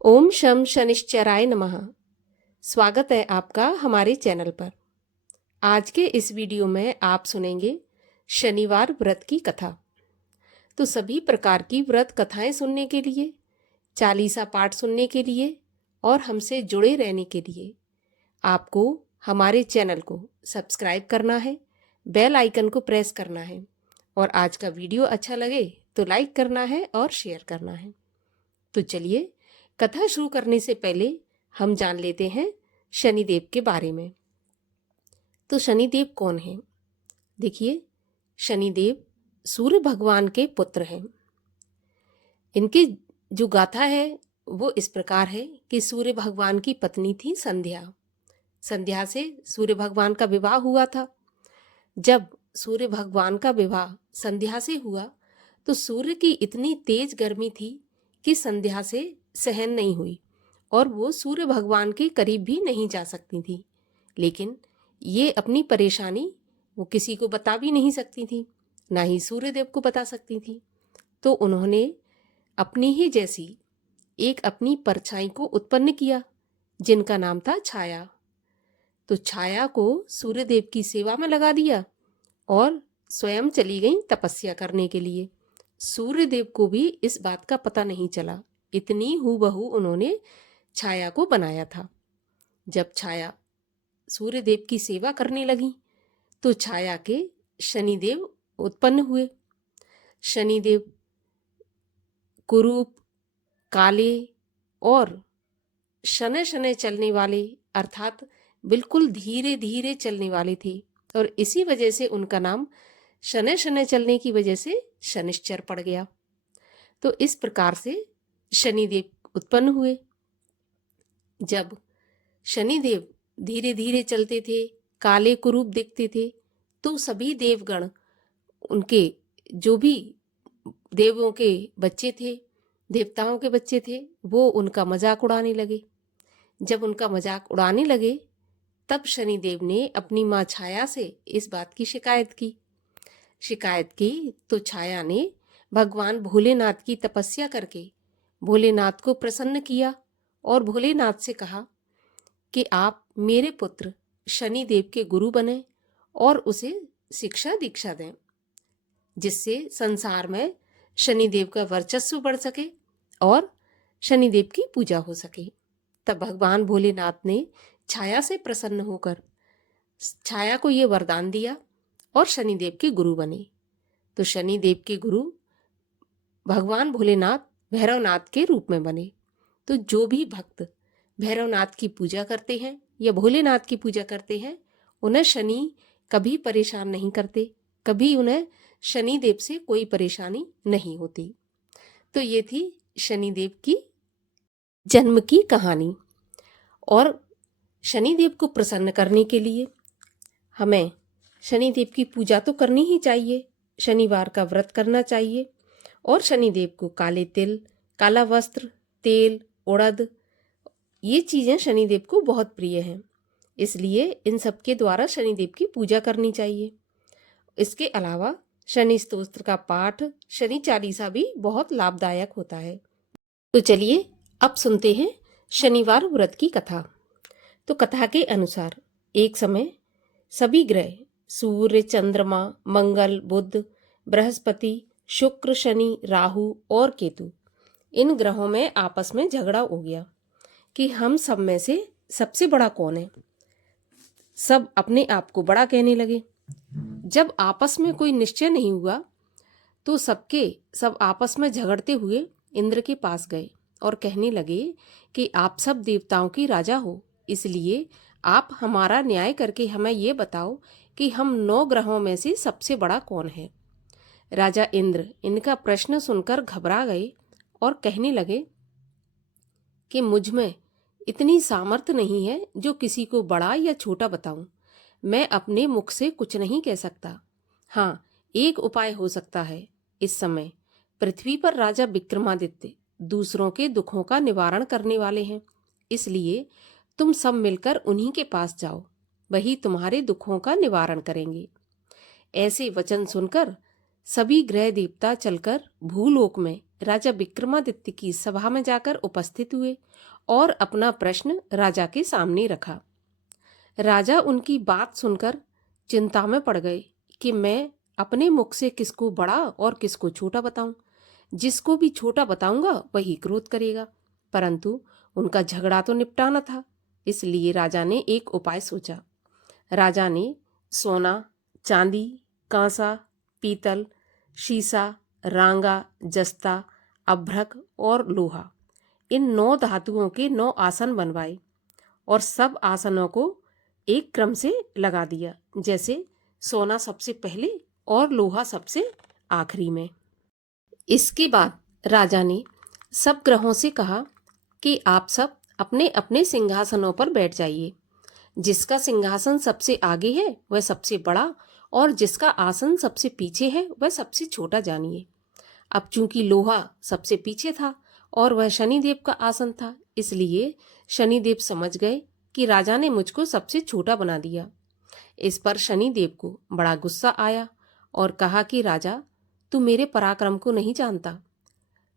ओम शम शनिश्चराय नमः। स्वागत है आपका हमारे चैनल पर। आज के इस वीडियो में आप सुनेंगे शनिवार व्रत की कथा। तो सभी प्रकार की व्रत कथाएं सुनने के लिए, चालीसा पाठ सुनने के लिए और हमसे जुड़े रहने के लिए आपको हमारे चैनल को सब्सक्राइब करना है, बेल आइकन को प्रेस करना है और आज का वीडियो अच्छा लगे तो लाइक करना है और शेयर करना है। तो चलिए कथा शुरू करने से पहले हम जान लेते हैं शनिदेव के बारे में। तो शनिदेव कौन है? देखिए, शनिदेव सूर्य भगवान के पुत्र हैं। इनकी जो गाथा है वो इस प्रकार है कि सूर्य भगवान की पत्नी थी संध्या। संध्या से सूर्य भगवान का विवाह हुआ था। जब सूर्य भगवान का विवाह संध्या से हुआ तो सूर्य की इतनी तेज गर्मी थी कि संध्या से सहन नहीं हुई और वो सूर्य भगवान के करीब भी नहीं जा सकती थी। लेकिन ये अपनी परेशानी वो किसी को बता भी नहीं सकती थी, ना ही सूर्यदेव को बता सकती थी। तो उन्होंने अपनी ही जैसी एक अपनी परछाई को उत्पन्न किया जिनका नाम था छाया। तो छाया को सूर्यदेव की सेवा में लगा दिया और स्वयं चली गई तपस्या करने के लिए। सूर्यदेव को भी इस बात का पता नहीं चला। इतनी हूबहू उन्होंने छाया को बनाया था। जब छाया सूर्यदेव की सेवा करने लगी तो छाया के शनिदेव उत्पन्न हुए। शनिदेव कुरूप, काले और शनै शनै चलने वाले, अर्थात बिल्कुल धीरे धीरे चलने वाले थे और इसी वजह से उनका नाम शनै शनै चलने की वजह से शनिश्चर पड़ गया। तो इस प्रकार से शनिदेव उत्पन्न हुए। जब शनिदेव धीरे धीरे चलते थे, काले कुरूप दिखते थे, तो सभी देवगण, उनके जो भी देवों के बच्चे थे, देवताओं के बच्चे थे, वो उनका मजाक उड़ाने लगे। जब उनका मजाक उड़ाने लगे तब शनिदेव ने अपनी माँ छाया से इस बात की शिकायत की तो छाया ने भगवान भोलेनाथ की तपस्या करके भोलेनाथ को प्रसन्न किया और भोलेनाथ से कहा कि आप मेरे पुत्र शनिदेव के गुरु बने और उसे शिक्षा दीक्षा दें, जिससे संसार में शनिदेव का वर्चस्व बढ़ सके और शनिदेव की पूजा हो सके। तब भगवान भोलेनाथ ने छाया से प्रसन्न होकर छाया को ये वरदान दिया और शनिदेव के गुरु बने। तो शनिदेव के गुरु भगवान भोलेनाथ भैरवनाथ के रूप में बने। तो जो भी भक्त भैरवनाथ की पूजा करते हैं या भोलेनाथ की पूजा करते हैं, उन्हें शनि कभी परेशान नहीं करते, कभी उन्हें शनिदेव से कोई परेशानी नहीं होती। तो ये थी शनिदेव की जन्म की कहानी। और शनिदेव को प्रसन्न करने के लिए हमें शनिदेव की पूजा तो करनी ही चाहिए, शनिवार का व्रत करना चाहिए और शनिदेव को काले तिल, काला वस्त्र, तेल, उड़द, ये चीज़ें शनिदेव को बहुत प्रिय हैं, इसलिए इन सब के द्वारा शनिदेव की पूजा करनी चाहिए। इसके अलावा शनि स्तोत्र का पाठ, शनि चालीसा भी बहुत लाभदायक होता है। तो चलिए अब सुनते हैं शनिवार व्रत की कथा। तो कथा के अनुसार एक समय सभी ग्रह सूर्य, चंद्रमा, मंगल, बुध, बृहस्पति, शुक्र, शनि, राहु और केतु, इन ग्रहों में आपस में झगड़ा हो गया कि हम सब में से सबसे बड़ा कौन है। सब अपने आप को बड़ा कहने लगे। जब आपस में कोई निश्चय नहीं हुआ तो सब आपस में झगड़ते हुए इंद्र के पास गए और कहने लगे कि आप सब देवताओं की राजा हो, इसलिए आप हमारा न्याय करके हमें ये बताओ कि हम 9 ग्रहों में से सबसे बड़ा कौन है। राजा इंद्र इनका प्रश्न सुनकर घबरा गए और कहने लगे कि मुझ में इतनी सामर्थ्य नहीं है जो किसी को बड़ा या छोटा बताऊं। मैं अपने मुख से कुछ नहीं कह सकता। हाँ, एक उपाय हो सकता है। इस समय पृथ्वी पर राजा विक्रमादित्य दूसरों के दुखों का निवारण करने वाले हैं, इसलिए तुम सब मिलकर उन्हीं के पास जाओ, वही तुम्हारे दुखों का निवारण करेंगे। ऐसे वचन सुनकर सभी ग्रह देवता चलकर भूलोक में राजा विक्रमादित्य की सभा में जाकर उपस्थित हुए और अपना प्रश्न राजा के सामने रखा। राजा उनकी बात सुनकर चिंता में पड़ गए कि मैं अपने मुख से किसको बड़ा और किसको छोटा बताऊं। जिसको भी छोटा बताऊंगा वही क्रोध करेगा, परंतु उनका झगड़ा तो निपटाना था। इसलिए राजा ने एक उपाय सोचा। राजा ने सोना, चांदी, कांसा, पीतल, शीशा, रांगा, जस्ता, अभ्रक और लोहा, इन 9 धातुओं के 9 आसन बनवाए और सब आसनों को एक क्रम से लगा दिया, जैसे सोना सबसे पहले और लोहा सबसे आखिरी में। इसके बाद राजा ने सब ग्रहों से कहा कि आप सब अपने अपने सिंहासनों पर बैठ जाइए। जिसका सिंहासन सबसे आगे है वह सबसे बड़ा और जिसका आसन सबसे पीछे है वह सबसे छोटा जानिए। अब चूंकि लोहा सबसे पीछे था और वह शनिदेव का आसन था, इसलिए शनिदेव समझ गए कि राजा ने मुझको सबसे छोटा बना दिया। इस पर शनिदेव को बड़ा गुस्सा आया और कहा कि राजा, तू मेरे पराक्रम को नहीं जानता।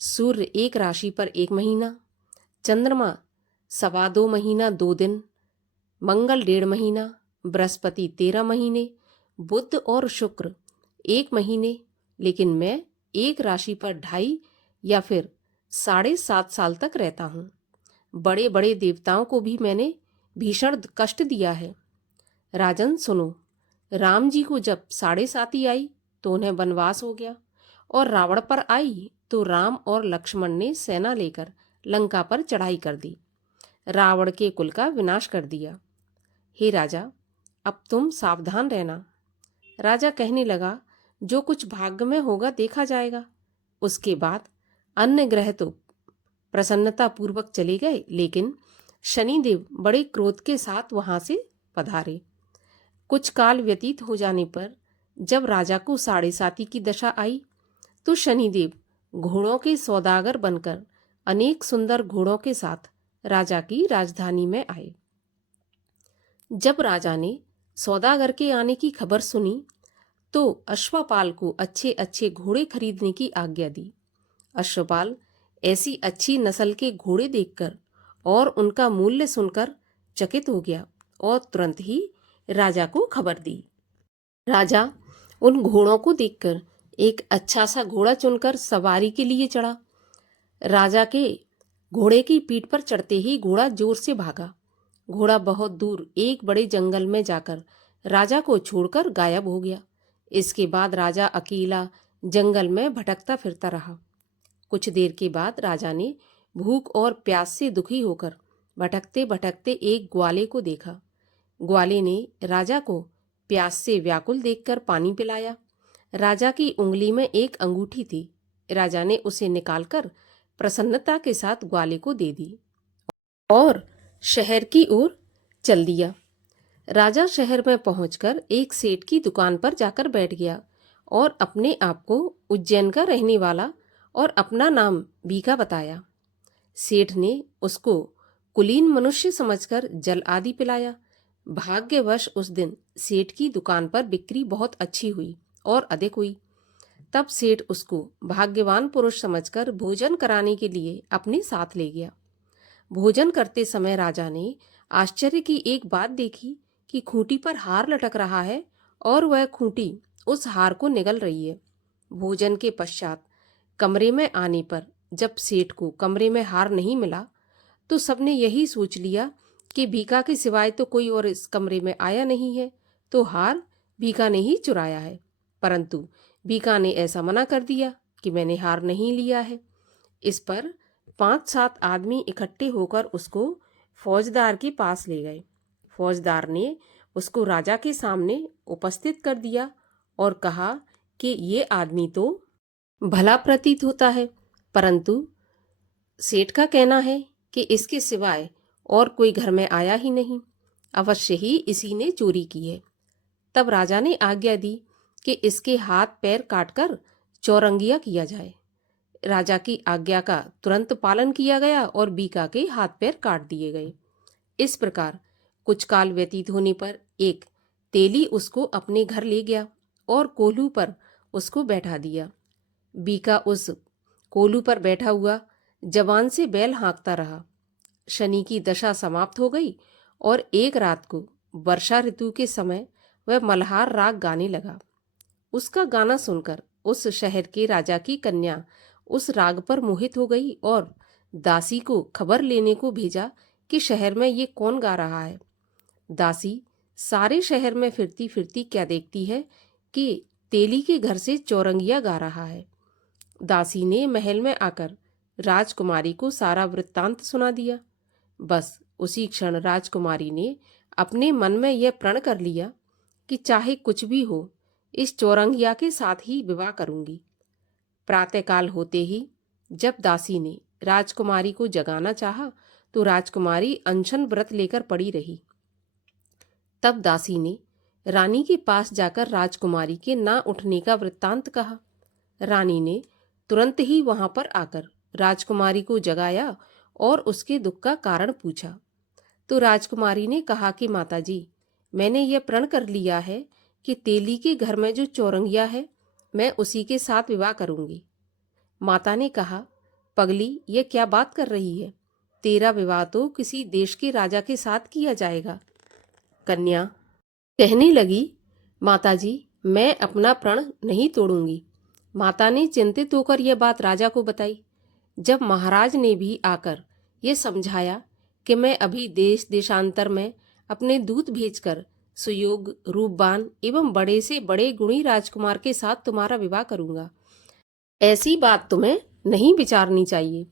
सूर्य 1 राशि पर 1 महीना, चंद्रमा 2.25 महीना 2 दिन, मंगल 1.5 महीना, बृहस्पति 13 महीने, बुध और शुक्र 1 महीने, लेकिन मैं 1 राशि पर 2.5 या फिर 7.5 साल तक रहता हूँ। बड़े बड़े देवताओं को भी मैंने भीषण कष्ट दिया है। राजन सुनो, राम जी को जब 7.5 आई तो उन्हें वनवास हो गया और रावण पर आई तो राम और लक्ष्मण ने सेना लेकर लंका पर चढ़ाई कर दी, रावण के कुल का विनाश कर दिया। हे राजा, अब तुम सावधान रहना। राजा कहने लगा, जो कुछ भाग्य में होगा देखा जाएगा। उसके बाद अन्य ग्रह तो प्रसन्नता पूर्वक चले गए, लेकिन शनिदेव बड़े क्रोध के साथ वहां से पधारे। कुछ काल व्यतीत हो जाने पर जब राजा को 7.5 की दशा आई तो शनिदेव घोड़ों के सौदागर बनकर अनेक सुंदर घोड़ों के साथ राजा की राजधानी में आए। जब राजा ने सौदागर के आने की खबर सुनी तो अश्वपाल को अच्छे अच्छे घोड़े खरीदने की आज्ञा दी। अश्वपाल ऐसी अच्छी नस्ल के घोड़े देखकर और उनका मूल्य सुनकर चकित हो गया और तुरंत ही राजा को खबर दी। राजा उन घोड़ों को देखकर एक अच्छा सा घोड़ा चुनकर सवारी के लिए चढ़ा। राजा के घोड़े की पीठ पर चढ़ते ही घोड़ा जोर से भागा। घोड़ा बहुत दूर एक बड़े जंगल में जाकर राजा को छोड़कर गायब हो गया। इसके बाद राजा अकेला जंगल में भटकता फिरता रहा। कुछ देर के बाद राजा ने भूख और प्यास से दुखी होकर भटकते भटकते एक ग्वाले को देखा। ग्वाले ने राजा को प्यास से व्याकुल देखकर पानी पिलाया। राजा की उंगली में एक अंगूठी थी। राजा ने उसे निकालकर प्रसन्नता के साथ ग्वाले को दे दी और शहर की ओर चल दिया। राजा शहर में पहुंचकर एक सेठ की दुकान पर जाकर बैठ गया और अपने आप को उज्जैन का रहने वाला और अपना नाम भीखा बताया। सेठ ने उसको कुलीन मनुष्य समझकर जल आदि पिलाया। भाग्यवश उस दिन सेठ की दुकान पर बिक्री बहुत अच्छी हुई और अधिक हुई। तब सेठ उसको भाग्यवान पुरुष समझकर भोजन कराने के लिए अपने साथ ले गया। भोजन करते समय राजा ने आश्चर्य की एक बात देखी कि खूंटी पर हार लटक रहा है और वह खूंटी उस हार को निगल रही है। भोजन के पश्चात कमरे में आने पर जब सेठ को कमरे में हार नहीं मिला तो सबने यही सोच लिया कि भीखा के सिवाय तो कोई और इस कमरे में आया नहीं है, तो हार भीखा ने ही चुराया है। परंतु भीखा ने ऐसा मना कर दिया कि मैंने हार नहीं लिया है। इस पर 5-7 आदमी इकट्ठे होकर उसको फौजदार के पास ले गए। फौजदार ने उसको राजा के सामने उपस्थित कर दिया और कहा कि ये आदमी तो भला प्रतीत होता है, परंतु सेठ का कहना है कि इसके सिवाय और कोई घर में आया ही नहीं, अवश्य ही इसी ने चोरी की है। तब राजा ने आज्ञा दी कि इसके हाथ पैर काटकर चौरंगिया किया जाए। राजा की आज्ञा का तुरंत पालन किया गया और भीखा के हाथ पैर काट दिए गए। इस प्रकार कुछ काल व्यतीत होने पर एक तेली उसको अपने घर ले गया और कोल्हू पर उसको बैठा दिया। बीका उस कोलू पर बैठा हुआ जवान से बैल हाँकता रहा। शनि की दशा समाप्त हो गई और एक रात को वर्षा ऋतु के समय वह मल्हार राग गाने लगा। उसका गाना सुनकर उस शहर के राजा की कन्या उस राग पर मोहित हो गई और दासी को खबर लेने को भेजा कि शहर में ये कौन गा रहा है। दासी सारे शहर में फिरती फिरती क्या देखती है कि तेली के घर से चौरंगिया गा रहा है। दासी ने महल में आकर राजकुमारी को सारा वृत्तांत सुना दिया। बस उसी क्षण राजकुमारी ने अपने मन में यह प्रण कर लिया कि चाहे कुछ भी हो, इस चौरंगिया के साथ ही विवाह करूंगी। प्रातःकाल होते ही जब दासी ने राजकुमारी को जगाना चाहा तो राजकुमारी अनशन व्रत लेकर पड़ी रही। तब दासी ने रानी के पास जाकर राजकुमारी के ना उठने का वृत्तांत कहा। रानी ने तुरंत ही वहां पर आकर राजकुमारी को जगाया और उसके दुख का कारण पूछा। तो राजकुमारी ने कहा कि माताजी, मैंने यह प्रण कर लिया है कि तेली के घर में जो चौरंगिया है मैं उसी के साथ विवाह करूंगी। माता ने कहा, पगली, ये क्या बात कर रही है? तेरा विवाह तो किसी देश के राजा के साथ किया जाएगा। कन्या कहने लगी, माताजी, मैं अपना प्रण नहीं तोड़ूंगी। माता ने चिंतित होकर यह बात राजा को बताई। जब महाराज ने भी आकर ये समझाया कि मैं अभी देश देशांतर में अपने दूत भेजकर सुयोग, रूपवान एवं बड़े से बड़े गुणी राजकुमार के साथ तुम्हारा विवाह करूंगा, ऐसी बात तुम्हें नहीं विचारनी चाहिए।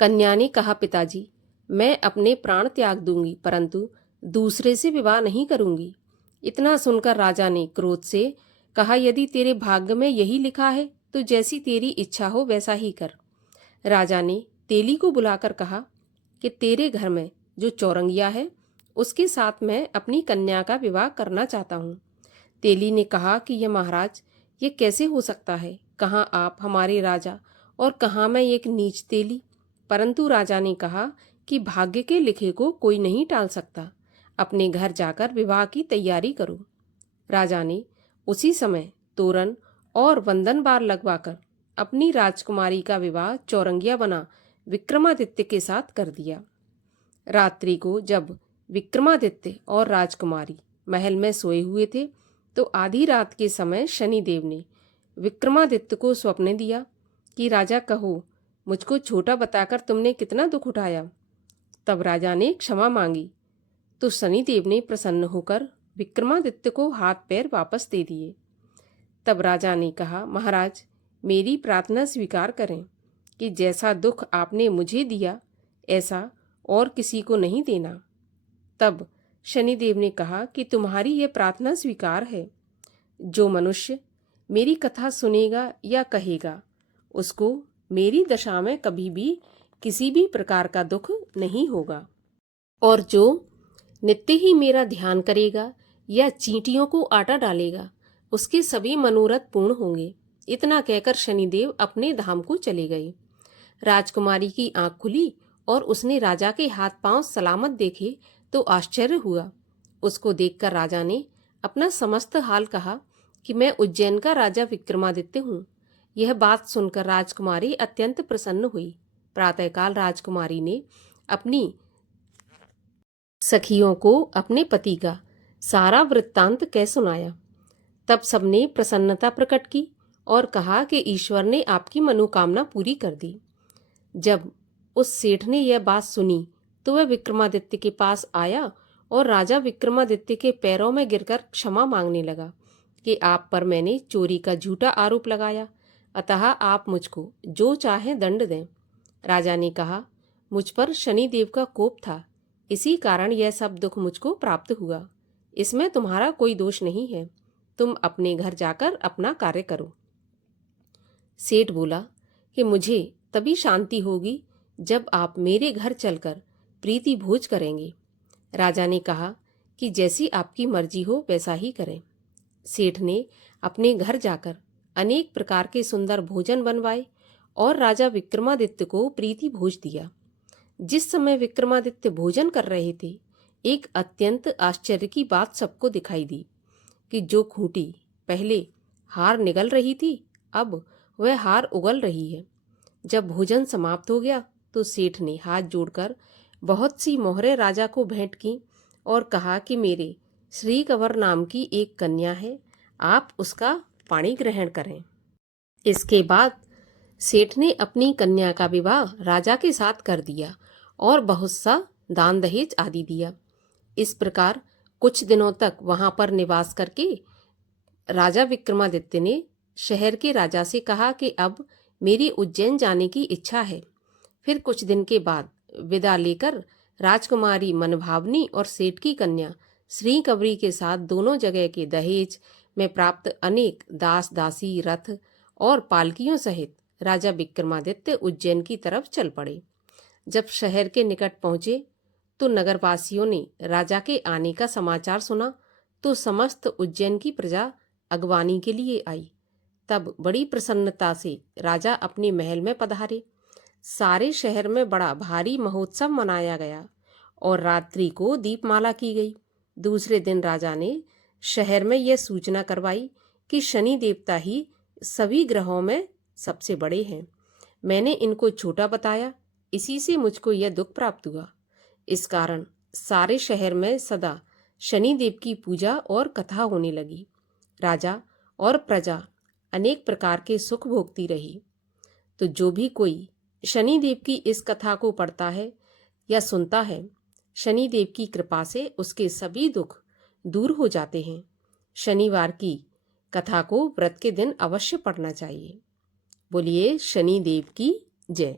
कन्या ने कहा, पिताजी, मैं अपने प्राण त्याग दूंगी परंतु दूसरे से विवाह नहीं करूंगी। इतना सुनकर राजा ने क्रोध से कहा, यदि तेरे भाग्य में यही लिखा है तो जैसी तेरी इच्छा हो वैसा ही कर। राजा ने तेली को बुलाकर कहा कि तेरे घर में जो चौरंगिया है उसके साथ मैं अपनी कन्या का विवाह करना चाहता हूँ। तेली ने कहा कि यह महाराज, ये कैसे हो सकता है? कहाँ आप हमारे राजा और कहाँ मैं एक नीच तेली। परंतु राजा ने कहा कि भाग्य के लिखे को कोई नहीं टाल सकता, अपने घर जाकर विवाह की तैयारी करो। राजा ने उसी समय तोरण और वंदन बार लगवाकर अपनी राजकुमारी का विवाह चौरंगिया बना विक्रमादित्य के साथ कर दिया। रात्रि को जब विक्रमादित्य और राजकुमारी महल में सोए हुए थे तो आधी रात के समय शनिदेव ने विक्रमादित्य को स्वप्न दिया कि राजा, कहो, मुझको छोटा बताकर तुमने कितना दुख उठाया। तब राजा ने क्षमा मांगी तो शनिदेव ने प्रसन्न होकर विक्रमादित्य को हाथ पैर वापस दे दिए। तब राजा ने कहा, महाराज, मेरी प्रार्थना स्वीकार करें कि जैसा दुख आपने मुझे दिया ऐसा और किसी को नहीं देना। तब शनिदेव ने कहा कि तुम्हारी यह प्रार्थना स्वीकार है। जो मनुष्य मेरी कथा सुनेगा या कहेगा उसको मेरी दशा में कभी भी किसी भी प्रकार का दुख नहीं होगा, और जो नित्य ही मेरा ध्यान करेगा या चींटियों को आटा डालेगा उसके सभी मनोरथ पूर्ण होंगे। इतना कहकर शनिदेव अपने धाम को चले गए। राजकुमारी की आंख खुली और उसने राजा के हाथ पांव सलामत देखे तो आश्चर्य हुआ। उसको देखकर राजा ने अपना समस्त हाल कहा कि मैं उज्जैन का राजा विक्रमादित्य हूँ। यह बात सुनकर राजकुमारी अत्यंत प्रसन्न हुई। प्रातःकाल राजकुमारी ने अपनी सखियों को अपने पति का सारा वृत्तांत कह सुनाया। तब सबने प्रसन्नता प्रकट की और कहा कि ईश्वर ने आपकी मनोकामना पूरी कर दी। जब उस सेठ ने यह बात सुनी तो वह विक्रमादित्य के पास आया और राजा विक्रमादित्य के पैरों में गिरकर क्षमा मांगने लगा कि आप पर मैंने चोरी का झूठा आरोप लगाया, अतः आप मुझको जो चाहे दंड दें। राजा ने कहा, मुझ पर शनिदेव का कोप था, इसी कारण यह सब दुख मुझको प्राप्त हुआ। इसमें तुम्हारा कोई दोष नहीं है। तुम अपने घर जाकर अपना कार्य करो। सेठ बोला कि मुझे तभी शांति होगी जब आप मेरे घर चलकर प्रीति भोज करेंगे। राजा ने कहा कि जैसी आपकी मर्जी हो वैसा ही करें। सेठ ने अपने घर जाकर अनेक प्रकार के सुंदर भोजन बनवाए और राजा विक्रमादित्य को प्रीति भोज दिया। जिस समय विक्रमादित्य भोजन कर रहे थे, एक अत्यंत आश्चर्य की बात सबको दिखाई दी कि जो खूंटी पहले हार निगल रही थी, अब वह हार उगल रही है। जब भोजन समाप्त हो गया तो सेठ ने हाथ जोड़कर बहुत सी मोहरें राजा को भेंट की और कहा कि मेरे श्री कंवर नाम की एक कन्या है, आप उसका पाणी ग्रहण करें। इसके बाद सेठ ने अपनी कन्या का विवाह राजा के साथ कर दिया और बहुत सा दान दहेज आदि दिया। इस प्रकार कुछ दिनों तक वहां पर निवास करके राजा विक्रमादित्य ने शहर के राजा से कहा कि अब मेरी उज्जैन जाने की इच्छा है। फिर कुछ दिन के बाद विदा लेकर राजकुमारी मनभावनी और सेठ की कन्या श्री कंवरी के साथ दोनों जगह के दहेज में प्राप्त अनेक दास दासी रथ और पालकियों सहित राजा विक्रमादित्य उज्जैन की तरफ चल पड़े। जब शहर के निकट पहुंचे तो नगरवासियों ने राजा के आने का समाचार सुना तो समस्त उज्जैन की प्रजा अगवानी के लिए आई। तब बड़ी प्रसन्नता से राजा अपने महल में पधारे। सारे शहर में बड़ा भारी महोत्सव मनाया गया और रात्रि को दीपमाला की गई। दूसरे दिन राजा ने शहर में यह सूचना करवाई कि शनि देवता ही सभी ग्रहों में सबसे बड़े हैं। मैंने इनको छोटा बताया, इसी से मुझको यह दुख प्राप्त हुआ। इस कारण सारे शहर में सदा शनि देव की पूजा और कथा होने लगी। राजा और प्रजा अनेक प्रकार के सुख भोगती रही। तो जो भी कोई शनि देव की इस कथा को पढ़ता है या सुनता है, शनि देव की कृपा से उसके सभी दुख दूर हो जाते हैं। शनिवार की कथा को व्रत के दिन अवश्य पढ़ना चाहिए। बोलिए शनि देव की जय।